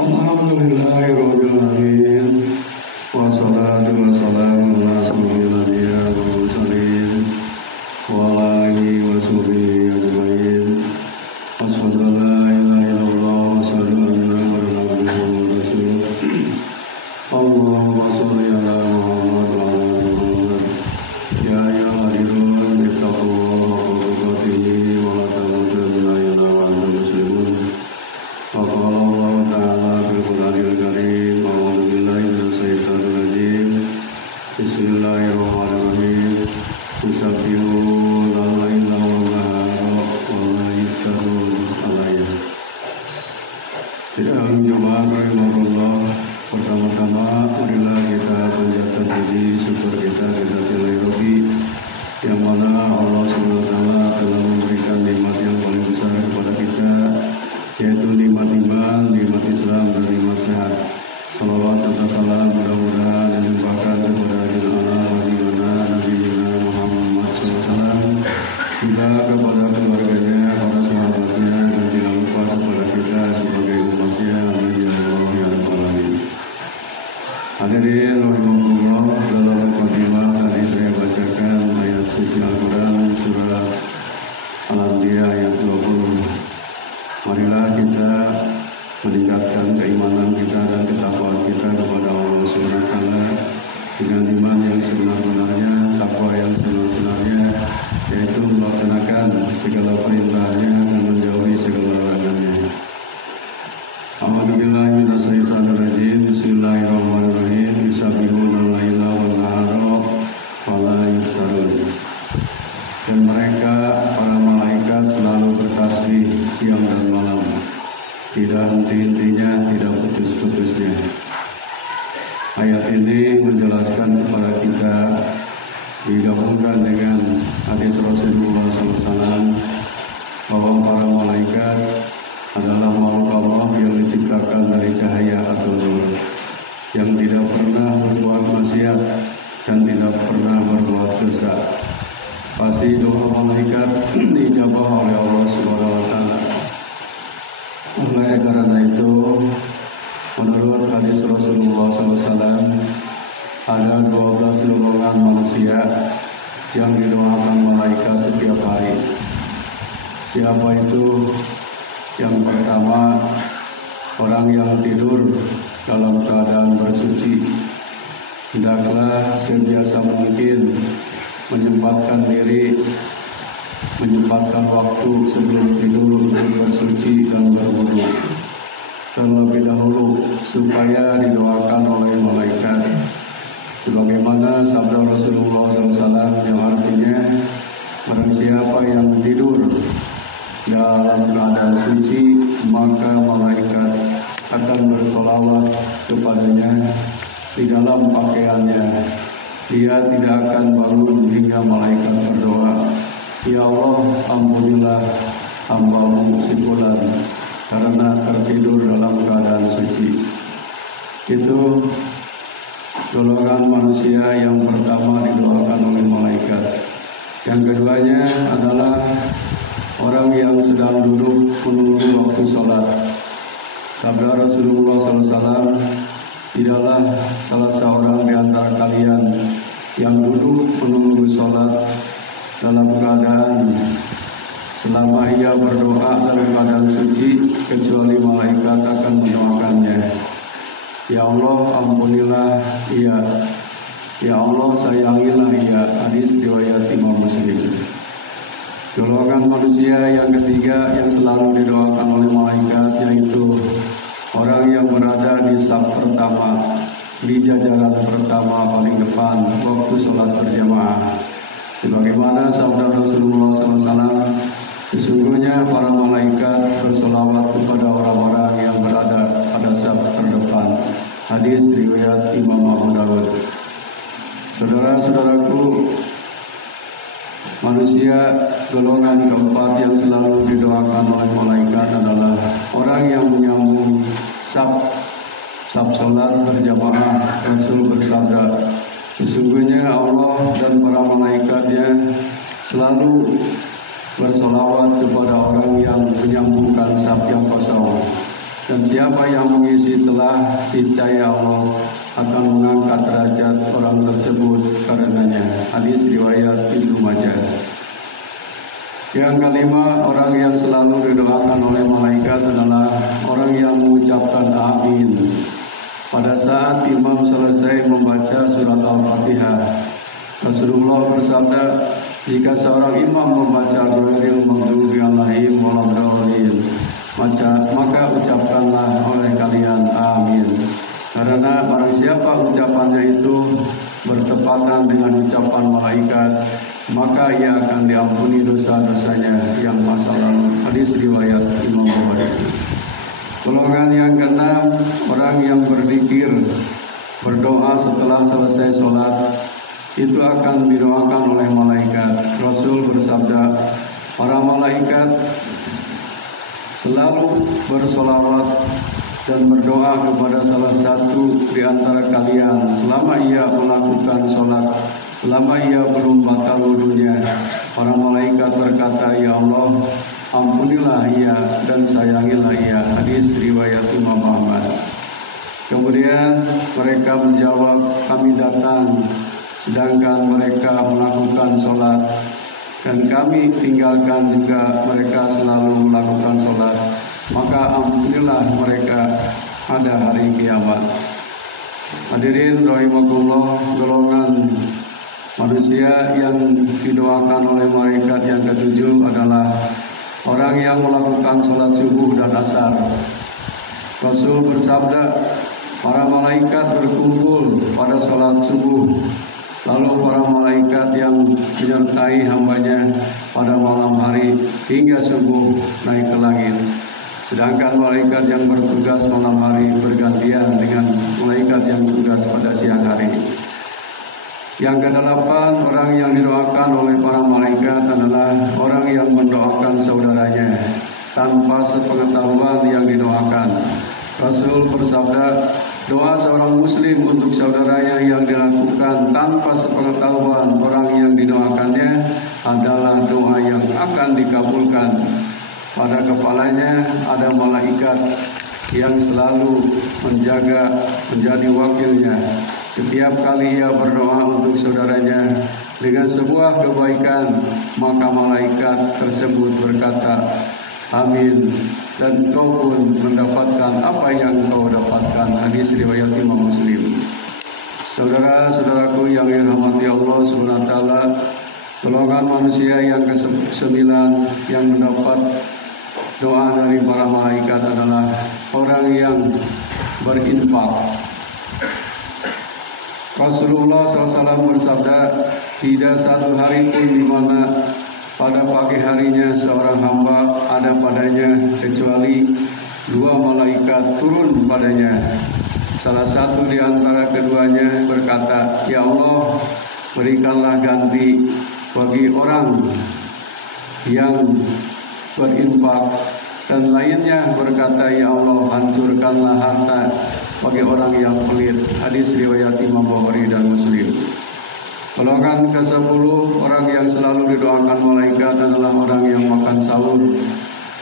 Alhamdulillahirrahmanirrahim. Wassalatu wassalamu ala asyrofil anbiya'i wal mursalin wa ala alihi wa sahbihi ajma'in. Asyhadu an la ilaha illallah wa asyhadu anna Muhammadan abduhu wa rasuluh. Allahumma shalli ala Muhammad wa ala ali Muhammad. Ya ayyuhalladzina ittaqullaha haqqa tuqatih wa la tamutunna illa wa antum muslimun. Wa qala Allah ta'ala fil Qur'anil Karim, a'udzu billahi minasy syaithanir rajim. Bismillahirrahmanirrahim. Yusabbihuna al-laila wan nahara wa la yafturun alayhi. Tidak jemaah rahimahullah, pertama-tama marilah kita panjatkan puji syukur kita lillahi rabbi, yang mana Allah Subhanahu wa taala telah memberikan nikmat yang paling besar kepada kita, yaitu nikmat iman, nikmat Islam, dan nikmat sehat. Salawat serta salam mudah-mudahan yang dilimpahkan kepada junjungan baginda Nabi Muhammad SAW, juga kepada keluarganya, para sahabatnya, dan tidak lupa kepada kita sebagai umatnya. Amin ya Allah ya Rabbal alamin. Hadirin rahimakumullah, dalam mukadimah tadi saya bacakan ayat suci Al-Quran surah Al-Anbiya ayat 20. Marilah kita meningkatkan keimanan kita dan ketakwaan kita kepada Allah Subhanahu wa taala dengan iman yang sebenar-benarnya, takwa yang sebenar-benarnya, yaitu melaksanakan segala perintahnya dan menjauhi segala larangannya. A'udzubillahi minasyaitonir rajim. Bismillahirrahmanirrahim. Yusabbihuna al-laila wan nahara wa la yafturun. Dan mereka, para malaikat, selalu bertasbih siang dan malam, tidak henti-hentinya, tidak putus-putusnya. Ayat ini menjelaskan kepada kita, digabungkan dengan hadis Rasulullah SAW, bahwa para malaikat adalah makhluk Allah yang diciptakan dari cahaya atau nur, yang tidak pernah berbuat maksiat dan tidak pernah berbuat dosa. Pasti doa malaikat dijabah oleh Allah Subhanahu wa taala. Oleh karena itu, menurut hadis Rasulullah SAW, ada 12 golongan manusia yang didoakan malaikat setiap hari. Siapa itu? Yang pertama, orang yang tidur dalam keadaan bersuci. Hendaklah sebiasa mungkin menyempatkan diri, menyempatkan waktu sebelum tidur untuk bersuci dan berwudu terlebih dahulu, supaya didoakan oleh malaikat. Sebagaimana sabda Rasulullah SAW yang artinya, barang siapa yang tidur dalam keadaan suci, maka malaikat akan bersolawat kepadanya di dalam pakaiannya. Dia tidak akan bangun hingga malaikat berdoa, "Ya Allah, ampunilah hamba-Mu si fulan karena tertidur dalam keadaan suci." Itu golongan manusia yang pertama didoakan oleh malaikat. Yang keduanya adalah orang yang sedang duduk menunggu waktu sholat. Sabda Rasulullah SAW, tidaklah salah seorang di antara kalian yang duduk menunggu sholat dalam keadaan selama ia berdoa dalam keadaan suci, kecuali malaikat akan mendoakannya, "Ya Allah, ampunilah ia. Ya Allah, sayangilah ia." Hadis riwayat Imam Muslim. Golongan manusia yang ketiga yang selalu didoakan oleh malaikat, yaitu orang yang berada di saf pertama, di jajaran pertama paling depan waktu sholat berjamaah. Sebagaimana sabda Rasulullah SAW, sesungguhnya para malaikat bersolawat kepada orang-orang yang berada pada saf terdepan. Hadis riwayat Imam Abu Dawud. Saudara-saudaraku, manusia golongan keempat yang selalu didoakan oleh malaikat adalah orang yang menyambung saf salat berjamaah. Rasul bersabda, sesungguhnya Allah dan para malaikatnya selalu bersolawat kepada orang yang menyambungkan saf yang kosong. Dan siapa yang mengisi celah, niscaya Allah akan mengangkat derajat orang tersebut karenanya. Hadis riwayat Ibnu Majah. Yang kelima, orang yang selalu didoakan oleh malaikat adalah orang yang mengucapkan amin pada saat imam selesai membaca surat Al-Fatihah. Rasulullah bersabda, jika seorang imam membaca ghairil maghdubi alaihim waladdallin, maka ucapkanlah oleh kalian amin. Karena barang siapa ucapannya itu bertepatan dengan ucapan malaikat, maka ia akan diampuni dosa-dosanya yang masa lalu. Hadis riwayat Imam Bukhari. Golongan yang keenam, orang yang berzikir, berdoa setelah selesai sholat, itu akan didoakan oleh malaikat. Rasul bersabda, para malaikat selalu bersolawat dan berdoa kepada salah satu di antara kalian selama ia melakukan sholat, selama ia belum batal wudunya. Para malaikat berkata, ya Allah, ampunilah ia dan sayangilah ia. Hadis riwayat Imam Ahmad. Kemudian mereka menjawab, kami datang sedangkan mereka melakukan sholat, dan kami tinggalkan juga mereka selalu melakukan sholat, maka ampunilah mereka pada hari kiamat. Hadirin rahimakumullah, golongan manusia yang didoakan oleh malaikat yang ketujuh adalah orang yang melakukan sholat subuh dan asar. Rasul bersabda, para malaikat berkumpul pada sholat subuh, lalu para malaikat yang menyertai hambanya pada malam hari hingga subuh naik ke langit. Sedangkan malaikat yang bertugas malam hari bergantian dengan malaikat yang bertugas pada siang hari. Yang kedelapan, orang yang didoakan oleh para malaikat adalah orang yang mendoakan saudaranya tanpa sepengetahuan yang didoakan. Rasul bersabda, doa seorang muslim untuk saudaranya yang dilakukan tanpa sepengetahuan orang yang didoakannya adalah doa yang akan dikabulkan. Pada kepalanya ada malaikat yang selalu menjadi wakilnya. Setiap kali ia berdoa untuk saudaranya dengan sebuah kebaikan, maka malaikat tersebut berkata, amin, dan kau pun mendapatkan apa yang kau dapatkan. Hadis riwayat Imam Muslim. Saudara-saudaraku yang dirahmati Allah Subhanahu wa taala, golongan manusia yang ke-9 yang mendapat doa dari para malaikat adalah orang yang berinfak. Rasulullah SAW bersabda, tidak satu hari pun di mana pada pagi harinya seorang hamba ada padanya kecuali dua malaikat turun padanya. Salah satu di antara keduanya berkata, ya Allah, berikanlah ganti bagi orang yang berinfak. Dan lainnya berkata, ya Allah, hancurkanlah harta bagi orang yang pelit. Hadis riwayat Imam Bukhari dan Muslim. Golongan ke-10, orang yang selalu didoakan malaikat adalah orang yang makan sahur.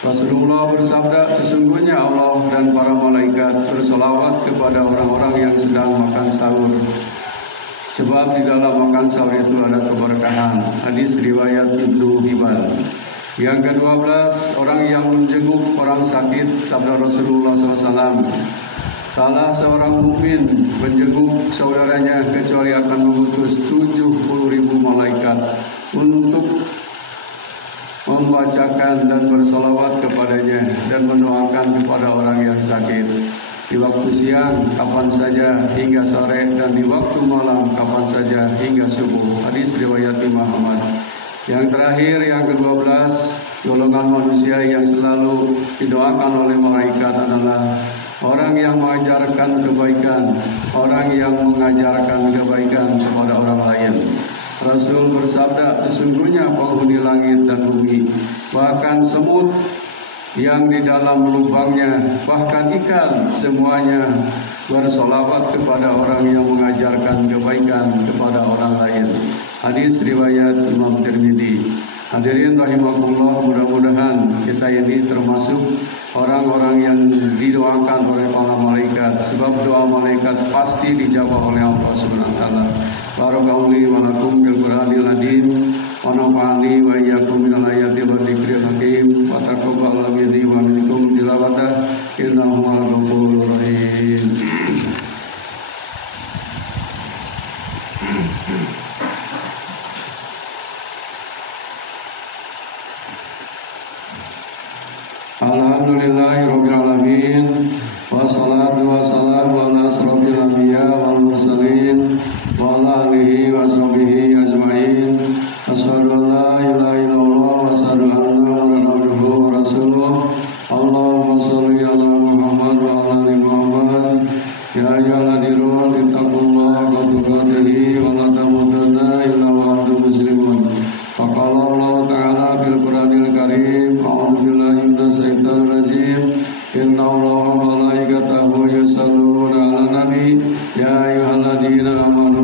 Rasulullah bersabda, sesungguhnya Allah dan para malaikat bersolawat kepada orang-orang yang sedang makan sahur, sebab di dalam makan sahur itu ada keberkahan. Hadis riwayat Ibnu Hibban. Yang ke-12, orang yang menjenguk orang sakit. Sabda Rasulullah SAW, salah seorang mukmin menjenguk saudaranya kecuali akan mengutus 70.000 malaikat untuk membacakan dan bersolawat kepadanya dan mendoakan kepada orang yang sakit. di waktu siang kapan saja hingga sore, dan di waktu malam kapan saja hingga subuh. Hadis riwayat Imam Ahmad. Yang terakhir, yang ke-12, golongan manusia yang selalu didoakan oleh malaikat adalah orang yang mengajarkan kebaikan, orang yang mengajarkan kebaikan kepada orang lain. Rasul bersabda, sesungguhnya penghuni langit dan bumi, bahkan semut yang di dalam lubangnya, bahkan ikan, semuanya bersolawat kepada orang yang mengajarkan kebaikan kepada orang lain. Hadis riwayat Imam Tirmidzi. Hadirin rahimakumullah, mudah-mudahan kita ini termasuk orang-orang yang didoakan oleh para malaikat, sebab doa malaikat pasti dijawab oleh Allah Subhanahu wa taala. Barakallahu wa lakum bil Qur'anil azim wa nafa'ani wa iyyakum minal ayati wa dzikril hakim wa taqabbal minni wa minkum tilawatah innahu ghafurur rahim. Alhamdulillahirabbil alamin wassalatu wassalamu ala asrofil anbiya wal mursalin wa ala alihi wa sahbihi ajmain. Asyhadu an la ilaha illallah wa asyhadu anna Muhammadan abduhu wa rasuluh. Allahumma shalli ala Muhammad wa ala ali Muhammad. Ya ayyuhalladzina ittaqullaha haqqa tuqatih wa la tamutunna illa wa antum muslimun. Faqala Allah ta'ala fil Qur'anil karim, a'udzu billahi minasy syaithanir rajim. Inna Allaha wa malaikatahu yusholluna 'alan nabi ya ayyuhalladzina amanu